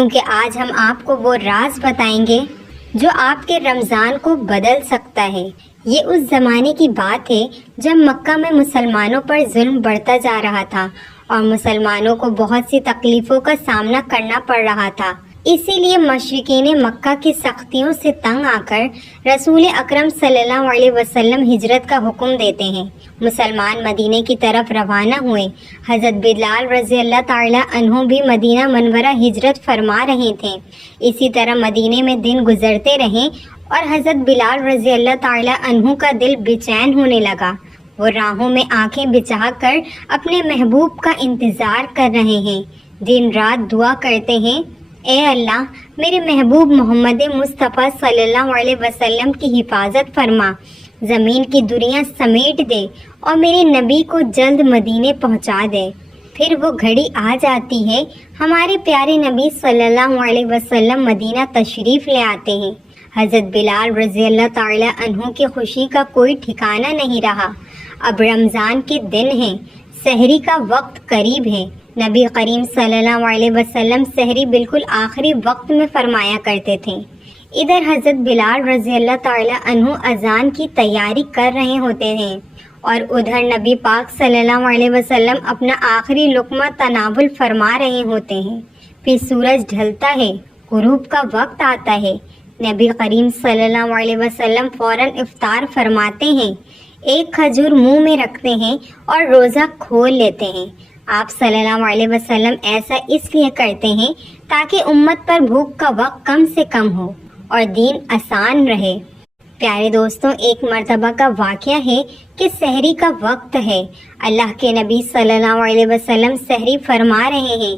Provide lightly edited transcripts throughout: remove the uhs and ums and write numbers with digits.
کیونکہ آج ہم آپ کو وہ راز بتائیں گے جو آپ کے رمضان کو بدل سکتا ہے۔ یہ اس زمانے کی بات ہے جب مکہ میں مسلمانوں پر ظلم بڑھتا جا رہا تھا اور مسلمانوں کو بہت سی تکلیفوں کا سامنا کرنا پڑ رہا تھا۔ اسی لیے مشرکین مکہ کی سختیوں سے تنگ آ کر رسول اکرم صلی اللہ علیہ وسلم ہجرت کا حکم دیتے ہیں۔ مسلمان مدینے کی طرف روانہ ہوئے۔ حضرت بلال رضی اللہ تعالی عنہ بھی مدینہ منورہ ہجرت فرما رہے تھے۔ اسی طرح مدینے میں دن گزرتے رہے اور حضرت بلال رضی اللہ تعالی عنہ کا دل بے چین ہونے لگا۔ وہ راہوں میں آنکھیں بچھا کر اپنے محبوب کا انتظار کر رہے ہیں، دن رات دعا کرتے ہیں، اے اللہ میرے محبوب محمد مصطفیٰ صلی اللہ علیہ وسلم کی حفاظت فرما، زمین کی دنیا سمیٹ دے اور میرے نبی کو جلد مدینے پہنچا دے۔ پھر وہ گھڑی آ جاتی ہے، ہمارے پیارے نبی صلی اللہ علیہ وسلم مدینہ تشریف لے آتے ہیں۔ حضرت بلال رضی اللہ تعالی عنہ کی خوشی کا کوئی ٹھکانہ نہیں رہا۔ اب رمضان کے دن ہیں، سحری کا وقت قریب ہے۔ نبی کریم صلی اللہ علیہ وسلم سحری بالکل آخری وقت میں فرمایا کرتے تھے۔ ادھر حضرت بلال رضی اللہ تعالی عنہ اذان کی تیاری کر رہے ہوتے ہیں اور ادھر نبی پاک صلی اللہ علیہ وسلم اپنا آخری لقمہ تناول فرما رہے ہوتے ہیں۔ پھر سورج ڈھلتا ہے، غروب کا وقت آتا ہے۔ نبی کریم صلی اللہ علیہ وسلم فوراً افطار فرماتے ہیں، ایک کھجور منہ میں رکھتے ہیں اور روزہ کھول لیتے ہیں۔ آپ صلی اللہ علیہ وسلم ایسا اس لیے کرتے ہیں تاکہ امت پر بھوک کا وقت کم سے کم ہو اور دین آسان رہے۔ پیارے دوستوں، ایک مرتبہ کا واقعہ ہے کہ سحری کا وقت ہے۔ اللہ کے نبی صلی اللہ علیہ وسلم سحری فرما رہے ہیں،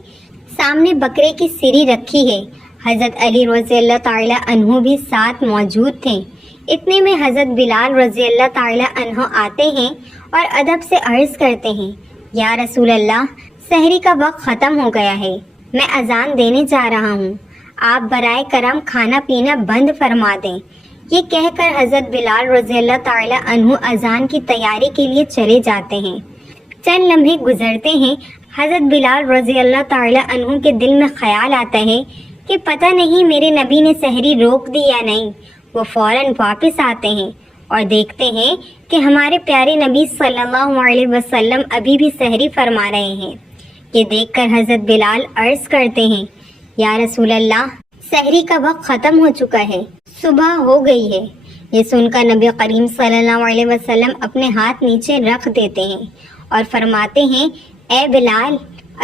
سامنے بکرے کی سری رکھی ہے۔ حضرت علی رضی اللہ تعالی عنہ بھی ساتھ موجود تھے۔ اتنے میں حضرت بلال رضی اللہ تعالی عنہ آتے ہیں اور ادب سے عرض کرتے ہیں، یا رسول اللہ، سحری کا وقت ختم ہو گیا ہے، میں اذان دینے جا رہا ہوں، آپ برائے کرم کھانا پینا بند فرما دیں۔ یہ کہہ کر حضرت بلال رضی اللہ تعالی عنہ اذان کی تیاری کے لیے چلے جاتے ہیں۔ چند لمحے گزرتے ہیں، حضرت بلال رضی اللہ تعالی عنہ کے دل میں خیال آتا ہے کہ پتہ نہیں میرے نبی نے سحری روک دی یا نہیں۔ وہ فوراً واپس آتے ہیں اور دیکھتے ہیں کہ ہمارے پیارے نبی صلی اللہ علیہ وسلم ابھی بھی سحری فرما رہے ہیں۔ یہ دیکھ کر حضرت بلال عرض کرتے ہیں، یا رسول اللہ، سحری کا وقت ختم ہو چکا ہے، صبح ہو گئی ہے۔ یہ سن کر نبی کریم صلی اللہ علیہ وسلم اپنے ہاتھ نیچے رکھ دیتے ہیں اور فرماتے ہیں، اے بلال،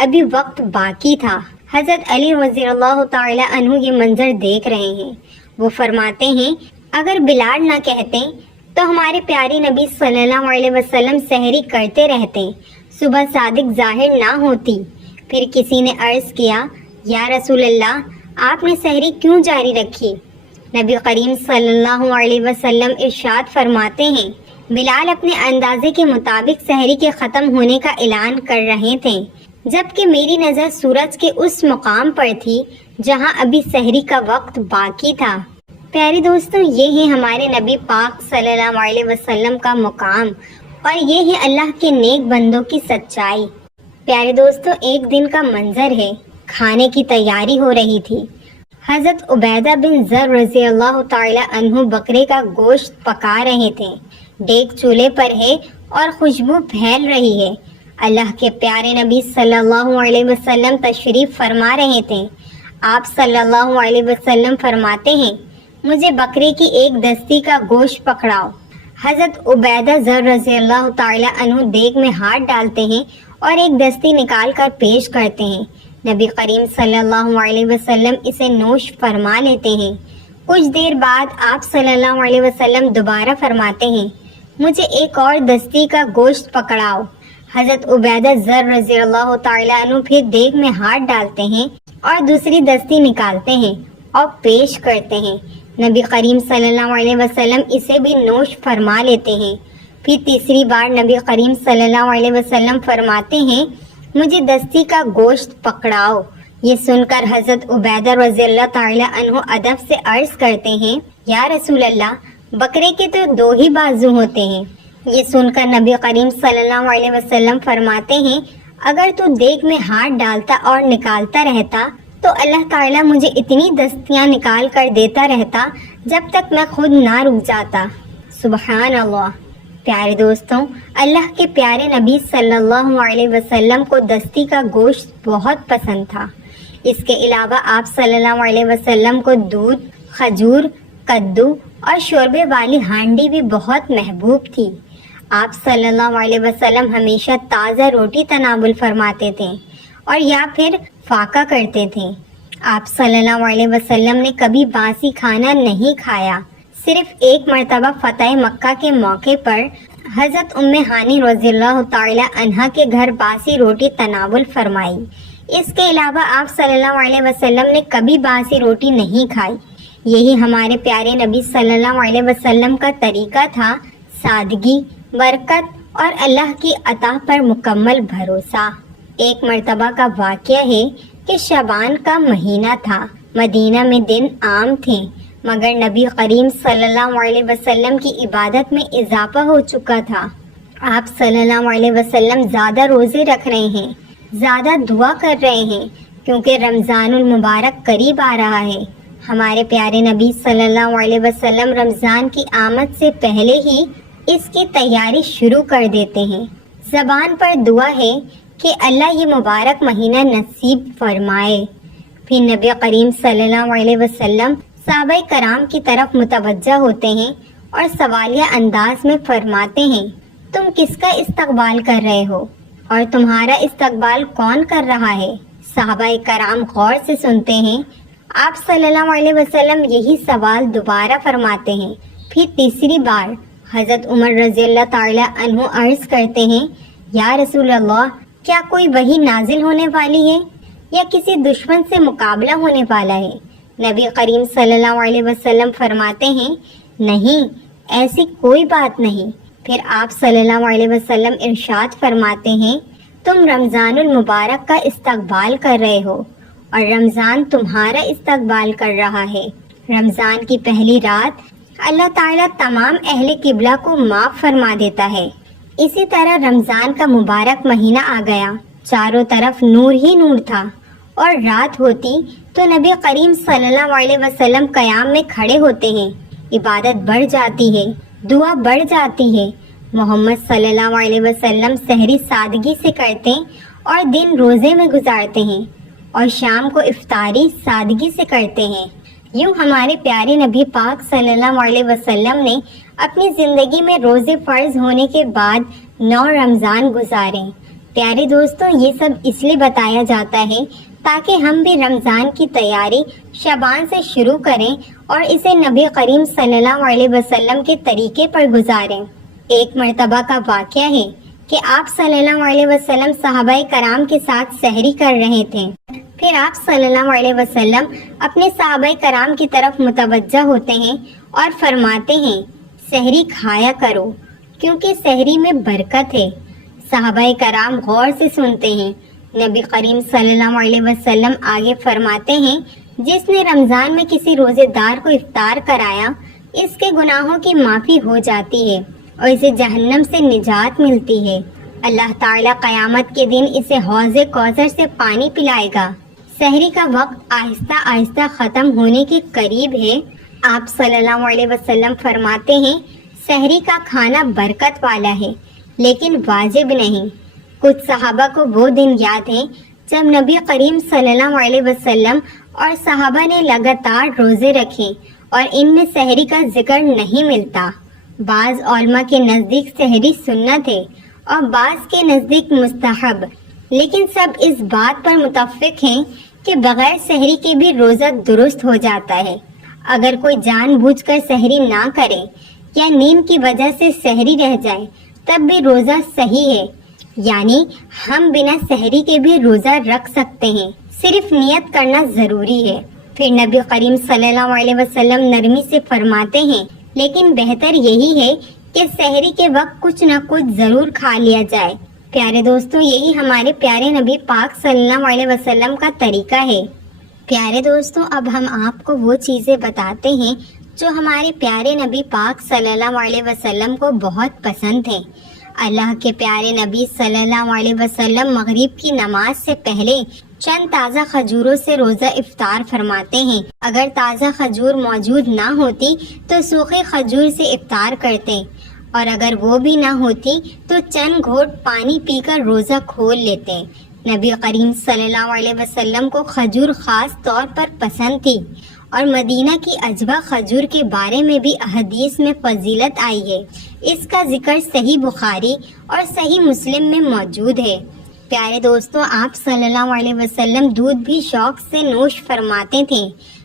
ابھی وقت باقی تھا۔ حضرت علی رضی اللہ تعالی عنہ یہ منظر دیکھ رہے ہیں۔ وہ فرماتے ہیں، اگر بلال نہ کہتے تو ہمارے پیارے نبی صلی اللہ علیہ وسلم سحری کرتے رہتے، صبح صادق ظاہر نہ ہوتی۔ پھر کسی نے عرض کیا، یا رسول اللہ، آپ نے سحری کیوں جاری رکھی؟ نبی کریم صلی اللہ علیہ وسلم ارشاد فرماتے ہیں، بلال اپنے اندازے کے مطابق سحری کے ختم ہونے کا اعلان کر رہے تھے، جبکہ میری نظر سورج کے اس مقام پر تھی جہاں ابھی سحری کا وقت باقی تھا۔ پیارے دوستوں، یہ ہے ہمارے نبی پاک صلی اللہ علیہ وسلم کا مقام اور یہ ہے اللہ کے نیک بندوں کی سچائی۔ پیارے دوستوں، ایک دن کا منظر ہے، کھانے کی تیاری ہو رہی تھی۔ حضرت عبیدہ بن ذر رضی اللہ تعالی عنہ بکرے کا گوشت پکا رہے تھے۔ دیگ چولہے پر ہے اور خوشبو پھیل رہی ہے۔ اللہ کے پیارے نبی صلی اللہ علیہ وسلم تشریف فرما رہے تھے۔ آپ صلی اللہ علیہ وسلم فرماتے ہیں، مجھے بکرے کی ایک دستی کا گوشت پکڑاؤ۔ حضرت عبیدہ ذر رضی اللہ تعالی عنہ دیگ میں ہاتھ ڈالتے ہیں اور ایک دستی نکال کر پیش کرتے ہیں۔ نبی کریم صلی اللہ علیہ وسلم اسے نوش فرما لیتے ہیں۔ کچھ دیر بعد آپ صلی اللہ علیہ وسلم دوبارہ فرماتے ہیں، مجھے ایک اور دستی کا گوشت پکڑاؤ۔ حضرت عبیدہ ذر رضی اللہ تعالی عنہ پھر دیگ میں ہاتھ ڈالتے ہیں اور دوسری دستی نکالتے ہیں اور پیش کرتے ہیں۔ نبی کریم صلی اللہ علیہ وسلم اسے بھی نوش فرما لیتے ہیں۔ پھر تیسری بار نبی کریم صلی اللہ علیہ وسلم فرماتے ہیں، مجھے دستی کا گوشت پکڑاؤ۔ یہ سن کر حضرت عبیدہ رضی اللہ تعالی عنہ ادب سے عرض کرتے ہیں، یا رسول اللہ، بکرے کے تو دو ہی بازو ہوتے ہیں۔ یہ سن کر نبی کریم صلی اللہ علیہ وسلم فرماتے ہیں، اگر تو دیگ میں ہاتھ ڈالتا اور نکالتا رہتا تو اللہ تعالیٰ مجھے اتنی دستیاں نکال کر دیتا رہتا جب تک میں خود نہ رک جاتا۔ سبحان اللہ۔ پیارے دوستوں، اللہ کے پیارے نبی صلی اللہ علیہ وسلم کو دستی کا گوشت بہت پسند تھا۔ اس کے علاوہ آپ صلی اللہ علیہ وسلم کو دودھ، کھجور، کدو اور شوربے والی ہانڈی بھی بہت محبوب تھی۔ آپ صلی اللہ علیہ وسلم ہمیشہ تازہ روٹی تناول فرماتے تھے اور یا پھر فاقہ کرتے تھے۔ آپ صلی اللہ علیہ وسلم نے کبھی باسی کھانا نہیں کھایا۔ صرف ایک مرتبہ فتح مکہ کے موقع پر حضرت ام ہانی رضی اللہ تعالی عنہا کے گھر باسی روٹی تناول فرمائی۔ اس کے علاوہ آپ صلی اللہ علیہ وسلم نے کبھی باسی روٹی نہیں کھائی۔ یہی ہمارے پیارے نبی صلی اللہ علیہ وسلم کا طریقہ تھا، سادگی، برکت اور اللہ کی عطا پر مکمل بھروسہ۔ ایک مرتبہ کا واقعہ ہے کہ شعبان کا مہینہ تھا۔ مدینہ میں دن عام تھے، مگر نبی کریم صلی اللہ علیہ وسلم کی عبادت میں اضافہ ہو چکا تھا۔ آپ صلی اللہ علیہ وسلم زیادہ روزے رکھ رہے ہیں، زیادہ دعا کر رہے ہیں، کیونکہ رمضان المبارک قریب آ رہا ہے۔ ہمارے پیارے نبی صلی اللہ علیہ وسلم رمضان کی آمد سے پہلے ہی اس کی تیاری شروع کر دیتے ہیں۔ زبان پر دعا ہے کہ اللہ یہ مبارک مہینہ نصیب فرمائے۔ پھر نبی کریم صلی اللہ علیہ وسلم صحابہ کرام کی طرف متوجہ ہوتے ہیں اور سوالیہ انداز میں فرماتے ہیں، تم کس کا استقبال کر رہے ہو اور تمہارا استقبال کون کر رہا ہے؟ صحابہ کرام غور سے سنتے ہیں۔ آپ صلی اللہ علیہ وسلم یہی سوال دوبارہ فرماتے ہیں۔ پھر تیسری بار حضرت عمر رضی اللہ تعالی عنہ عرض کرتے ہیں، یا رسول اللہ، کیا کوئی وحی نازل ہونے والی ہے یا کسی دشمن سے مقابلہ ہونے والا ہے؟ نبی کریم صلی اللہ علیہ وسلم فرماتے ہیں، نہیں، ایسی کوئی بات نہیں۔ پھر آپ صلی اللہ علیہ وسلم ارشاد فرماتے ہیں، تم رمضان المبارک کا استقبال کر رہے ہو اور رمضان تمہارا استقبال کر رہا ہے۔ رمضان کی پہلی رات اللہ تعالیٰ تمام اہل قبلہ کو معاف فرما دیتا ہے۔ اسی طرح رمضان کا مبارک مہینہ آ گیا، چاروں طرف نور ہی نور تھا، اور رات ہوتی تو نبی کریم صلی اللہ علیہ وسلم قیام میں کھڑے ہوتے ہیں، عبادت بڑھ جاتی ہے، دعا بڑھ جاتی ہے۔ محمد صلی اللہ علیہ وسلم سحری سادگی سے کرتے اور دن روزے میں گزارتے ہیں، اور شام کو افطاری سادگی سے کرتے ہیں۔ یوں ہمارے پیارے نبی پاک صلی اللہ علیہ وسلم نے اپنی زندگی میں روزے فرض ہونے کے بعد 9 رمضان گزارے۔ پیارے دوستوں، یہ سب اس لیے بتایا جاتا ہے تاکہ ہم بھی رمضان کی تیاری شعبان سے شروع کریں اور اسے نبی کریم صلی اللہ علیہ وسلم کے طریقے پر گزاریں۔ ایک مرتبہ کا واقعہ ہے کہ آپ صلی اللہ علیہ وسلم صحابہ کرام کے ساتھ سحری کر رہے تھے۔ پھر آپ صلی اللہ علیہ وسلم اپنے صحابہ کرام کی طرف متوجہ ہوتے ہیں اور فرماتے ہیں، سحری کھایا کرو کیونکہ سحری میں برکت ہے۔ صحابہ کرام غور سے سنتے ہیں۔ نبی کریم صلی اللہ علیہ وسلم آگے فرماتے ہیں، جس نے رمضان میں کسی روزے دار کو افطار کرایا، اس کے گناہوں کی معافی ہو جاتی ہے اور اسے جہنم سے نجات ملتی ہے۔ اللہ تعالیٰ قیامت کے دن اسے حوض کوثر سے پانی پلائے گا۔ سحری کا وقت آہستہ آہستہ ختم ہونے کے قریب ہے۔ آپ صلی اللہ علیہ وسلم فرماتے ہیں، سحری کا کھانا برکت والا ہے لیکن واجب نہیں۔ کچھ صحابہ کو وہ دن یاد ہیں جب نبی کریم صلی اللہ علیہ وسلم اور صحابہ نے لگاتار روزے رکھے اور ان میں سحری کا ذکر نہیں ملتا۔ بعض علماء کے نزدیک سحری سنت ہے اور بعض کے نزدیک مستحب، لیکن سب اس بات پر متفق ہیں کہ بغیر سحری کے بھی روزہ درست ہو جاتا ہے۔ اگر کوئی جان بوجھ کر سحری نہ کرے یا نیند کی وجہ سے سحری رہ جائے تب بھی روزہ صحیح ہے، یعنی ہم بنا سحری کے بھی روزہ رکھ سکتے ہیں، صرف نیت کرنا ضروری ہے۔ پھر نبی کریم صلی اللہ علیہ وسلم نرمی سے فرماتے ہیں، لیکن بہتر یہی ہے کہ سحری کے وقت کچھ نہ کچھ ضرور کھا لیا جائے۔ پیارے دوستوں، یہی ہمارے پیارے نبی پاک صلی اللہ علیہ وسلم کا طریقہ ہے۔ پیارے دوستوں، اب ہم آپ کو وہ چیزیں بتاتے ہیں جو ہمارے پیارے نبی پاک صلی اللہ علیہ وسلم کو بہت پسند ہیں۔ اللہ کے پیارے نبی صلی اللہ علیہ وسلم مغرب کی نماز سے پہلے چند تازہ کھجوروں سے روزہ افطار فرماتے ہیں۔ اگر تازہ کھجور موجود نہ ہوتی تو سوکھے کھجور سے افطار کرتے، اور اگر وہ بھی نہ ہوتی تو چند گھونٹ پانی پی کر روزہ کھول لیتے۔ نبی کریم صلی اللہ علیہ وسلم کو کھجور خاص طور پر پسند تھی، اور مدینہ کی عجبہ کھجور کے بارے میں بھی احادیث میں فضیلت آئی ہے۔ اس کا ذکر صحیح بخاری اور صحیح مسلم میں موجود ہے۔ پیارے دوستوں، آپ صلی اللہ علیہ وسلم دودھ بھی شوق سے نوش فرماتے تھے۔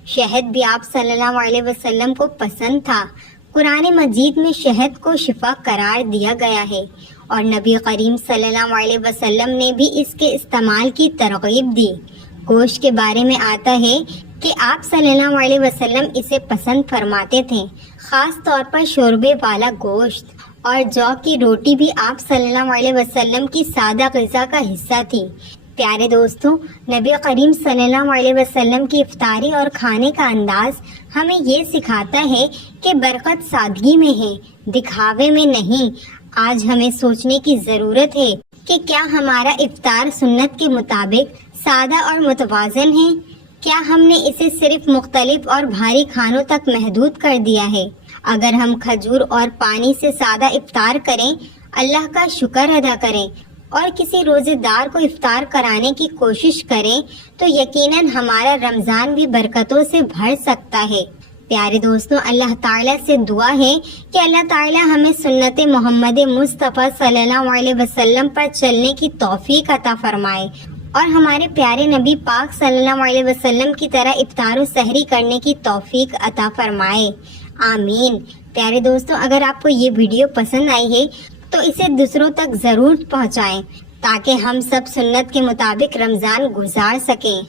شہد بھی آپ صلی اللہ علیہ وسلم کو پسند تھا۔ قرآن مجید میں شہد کو شفا قرار دیا گیا ہے، اور نبی کریم صلی اللہ علیہ وسلم نے بھی اس کے استعمال کی ترغیب دی۔ گوشت کے بارے میں آتا ہے کہ آپ صلی اللہ علیہ وسلم اسے پسند فرماتے تھے، خاص طور پر شوربے والا گوشت، اور جو کی روٹی بھی آپ صلی اللہ علیہ وسلم کی سادہ غذا کا حصہ تھی۔ پیارے دوستوں، نبی کریم صلی اللہ علیہ وسلم کی افطاری اور کھانے کا انداز ہمیں یہ سکھاتا ہے کہ برکت سادگی میں ہے، دکھاوے میں نہیں۔ آج ہمیں سوچنے کی ضرورت ہے کہ کیا ہمارا افطار سنت کے مطابق سادہ اور متوازن ہے؟ کیا ہم نے اسے صرف مختلف اور بھاری کھانوں تک محدود کر دیا ہے؟ اگر ہم کھجور اور پانی سے سادہ افطار کریں، اللہ کا شکر ادا کریں اور کسی روزے دار کو افطار کرانے کی کوشش کریں تو یقیناً ہمارا رمضان بھی برکتوں سے بھر سکتا ہے۔ پیارے دوستوں، اللہ تعالیٰ سے دعا ہے کہ اللہ تعالیٰ ہمیں سنت محمد مصطفیٰ صلی اللہ علیہ وسلم پر چلنے کی توفیق عطا فرمائے، اور ہمارے پیارے نبی پاک صلی اللہ علیہ وسلم کی طرح افطار و سحری کرنے کی توفیق عطا فرمائے، آمین۔ پیارے دوستوں، اگر آپ کو یہ ویڈیو پسند آئی ہے تو اسے دوسروں تک ضرور پہنچائیں تاکہ ہم سب سنت کے مطابق رمضان گزار سکیں۔